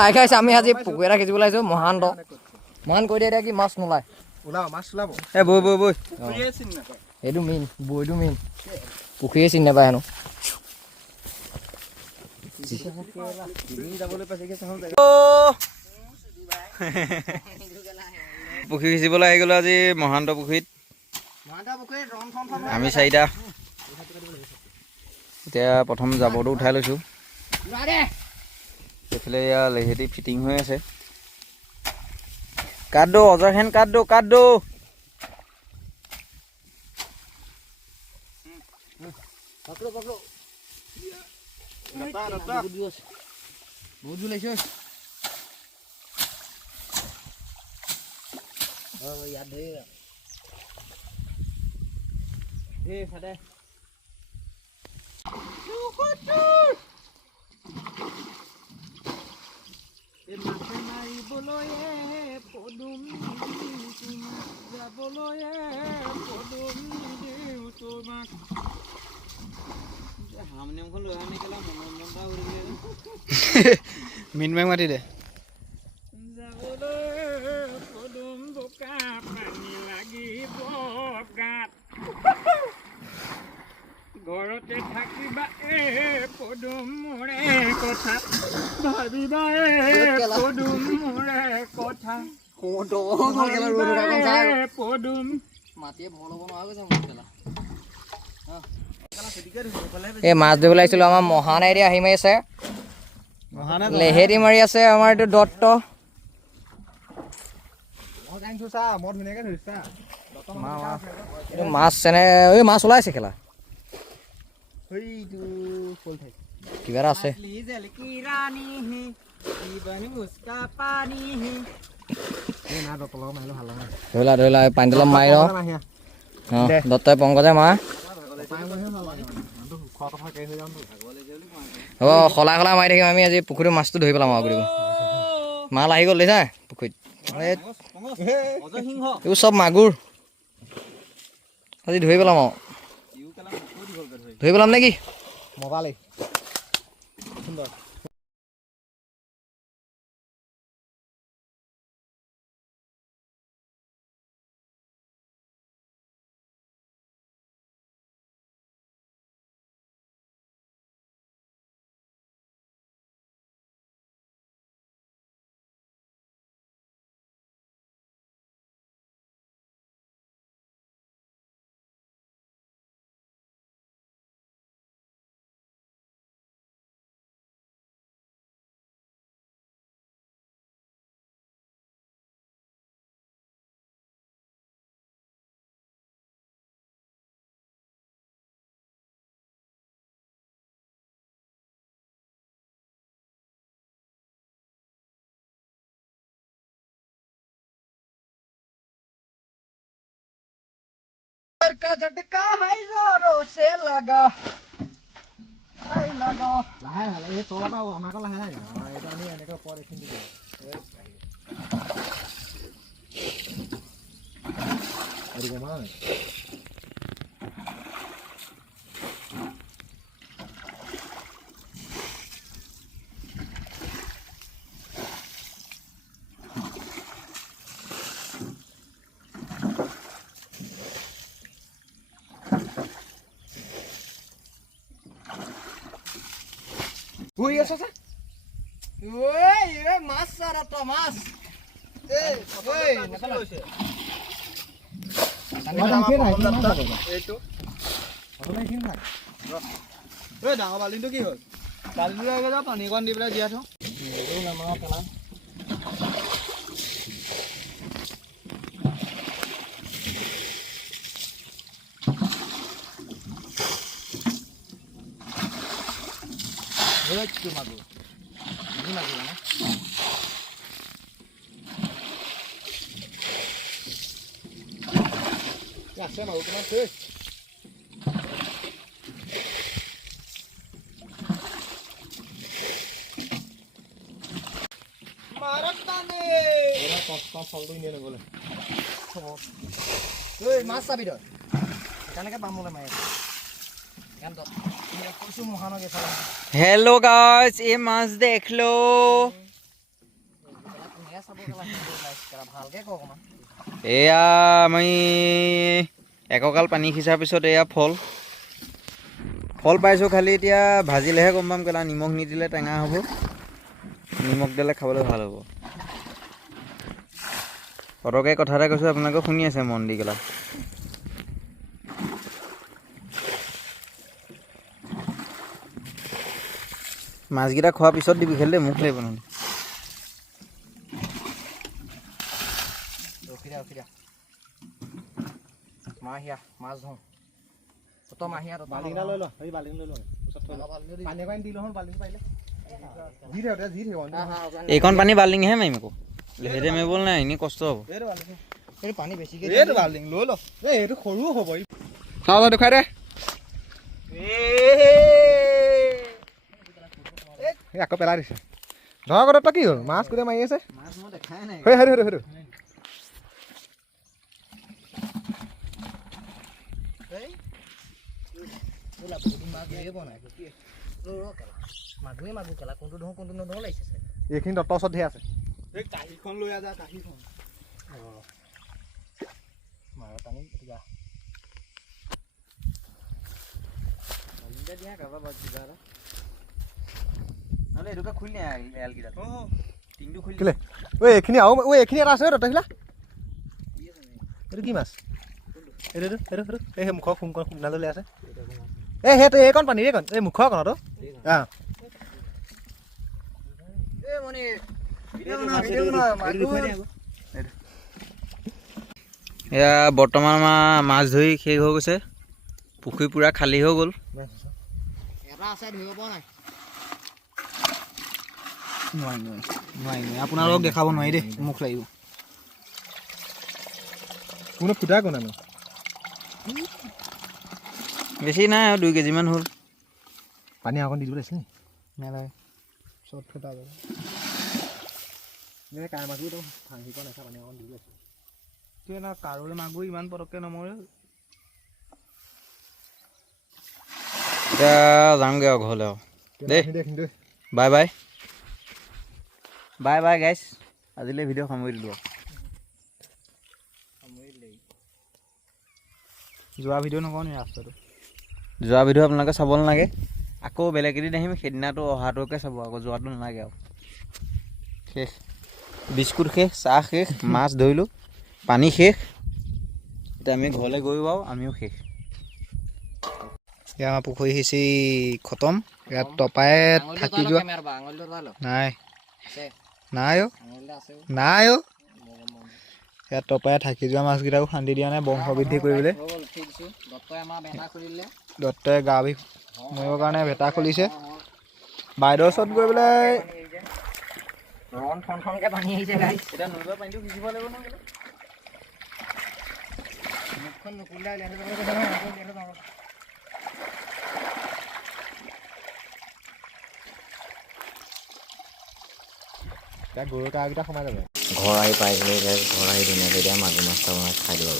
Hi guys আমি আজি পুকুৰী এটা খিচিব লাগিছোঁ মহান্ত মহান কৈ দিয়া কি মাছ নোলায় এ বৈ বৈ বৈ এইটো মেইন বৈটো মেইন পুখুৰীয়ে চিনি নাপায় হেনো পুখুৰী খিচিবলৈ আহি গ'লো আজি মহান্ত পুখুৰীত আমি চাৰিটা এতিয়া প্ৰথম জাবৰটো উঠাই লৈছোঁ এইফালে এয়া লেহেতি ফিটিং হৈ আছে কাট দো অজাৰহেন কাট দো বহুত ওলাইছে ইয়াত ধৰি ফাটে মিন বেং মাতি দে ঘৰতে থাকিবা পদুম মোৰে কথা ভাবিবা পদুম মোৰে কথা পদুম মাতিয়ে ভল হ'ব নোৱাৰা গৈছে মোৰ খেলা এই মাছ ধৰিবলৈ আহিছিলোঁ আমাৰ মহানে এতিয়া আহি মাৰি আছে লেহেৰি মাৰি আছে আমাৰ এইটো দত্ত মাছ চেনে এই মাছ ওলাইছে খেলা কিবা এটা আছে ধৰিলা ধৰিলা পানীত অলপ মাৰি ৰ দত্তই পংকজে মা হ'ব সলাই সলাই মাৰি থাকিম আমি আজি পুখুৰীত মাছটো ধৰি পেলাম আৰু গোটেই মাল আহি গ'ল দেখিছা পুখুৰীত এইবোৰ চব মাগুৰ আজি ধৰি পেলাম আৰু ধৰি পেলাম নেকি মজালেই সুন্দৰ का झटका है जोरों से लगा लाहे ये तो बाबा हमारा लाहे है এটা আমি এনেকা পরে কিনে দিব আরে গোমা Ui, essa essa. Oi, mas Sara Thomas. Ei, oi, nakala hoise. Eito. Apna kin khai. Oi, dangor balin to ki hol? Balin to age ja pani kon di pela dia tho. Eito nama kala. Itu magu. Ini magu mana? Ya, saya mau kemana sih? Marak tane. Orang kosong saldo ini nih boleh. Hei, masa bidor. Karena kan pamule main. Kan tuh. Hello guys ये माছ देख लो এয়া আমি এককাল পানী সিঁচাৰ পিছত এয়া ফল পাইছোঁ খালি এতিয়া ভাজিলেহে গম পাম কেলা নিমখ নিদিলে টেঙা হ'ব নিমখ দিলে খাবলৈ ভাল হ'ব পটকে কথা এটা কৈছোঁ আপোনালোকে শুনি আছে মন দি কেলা মাছকেইটা খোৱাৰ পিছত দিবি খেলি দেই মুখ লাগিব নহ'লে মাহিয়া মাছ ধৰো কত মাহিয়া তো বালিটা লৈ ল এই বালিটা লৈ ল পিছত থৈ ল পানী অকণ দি লহন বালিটো পাৰিলে জি দে এইখন পানী বাল্টিংহে মাৰিম আকৌ লেহেৰে মাৰিবলৈ নাই এনেই কষ্ট হ'ব এই পানী বেছিকে এইটো বাল্টিং লৈ ল এই এইটো সৰু হ'ব চাও দেখুৱাই দে এই আকৌ পেলাই দিছে ধৰ আগতে তই কি হ'ল মাছ কোনে মাৰি আছে মাছ মই দেখাই নাই হয় হয় এইখিনি দত্তৰ ওচৰত ধেৰ আছে এই কাঁহীখন লৈ আজা কাঁহীখন কেলে ঐ এইখিনি আৰু ঐ এইখিনি এটা আছে দত্তখিলা এইটো কি মাছ এইটো এই মুখৰ খুমনালৈ আছে এই সেইটো এইকণ পানী এইকণ এই মুখৰ কণতো এয়া বৰ্তমান আমাৰ মাছ ধৰি শেষ হৈ গৈছে পুখুৰী পুৰা খালী হৈ গ'ল নোৱাৰি আপোনালোকক দেখাব নোৱাৰি দেই মুখ লাগিব কোনো ফুটা কোন আনো বেছি নাই আৰু 2 কেজিমান হ'ল পানী অকণ দি দিব লাগিছিল নি নালাগে চট ফুটা যাব এই কাই মাছটো ভাঙি পোৱা নাখা পানী অকণ দি আছে কাৰৈ মাগুৰ ইমান পটককৈ নমৰে এতিয়া যামগৈ আৰু ঘৰলৈ আৰু দেই বাই বাই গাইছ আজিলৈ ভিডিঅ' সামৰি দিলোঁ যোৱা ভিডিঅ' নকওঁ নি ৰাস্তাটো যোৱা ভিডিঅ' আপোনালোকে চাব নালাগে আকৌ বেলেগ এদিন আহিম সেইদিনাটো অহাটোকে চাব আকৌ যোৱাটো নালাগে আৰু শেষ বিস্কুট শেষ চাহ শেষ মাছ ধৰিলোঁ পানী শেষ এতিয়া আমি ঘৰলৈ গৈ বাৰু আমিও শেষ এতিয়া আমাৰ পুখুৰী সিঁচি খতম ইয়াত টপাই থাকি যোৱা নাই ইয়াত টপাই থাকি যোৱা মাছকেইটাও খান্দি দিয়া নাই বংশ বৃদ্ধি কৰিবলৈ দত্তই গা বিষ মৰিবৰ কাৰণে ভেটা খুলিছে বাইদেউৰ ওচৰত গৈ পেলাই গৰুৰ কাঁহকেইটা সোমাই যাব ঘৰ আহি পাইছিলে ঘৰ আহি ধুনীয়াকৈ এতিয়া মাগুৰ মাছটা বনাই খাই দিব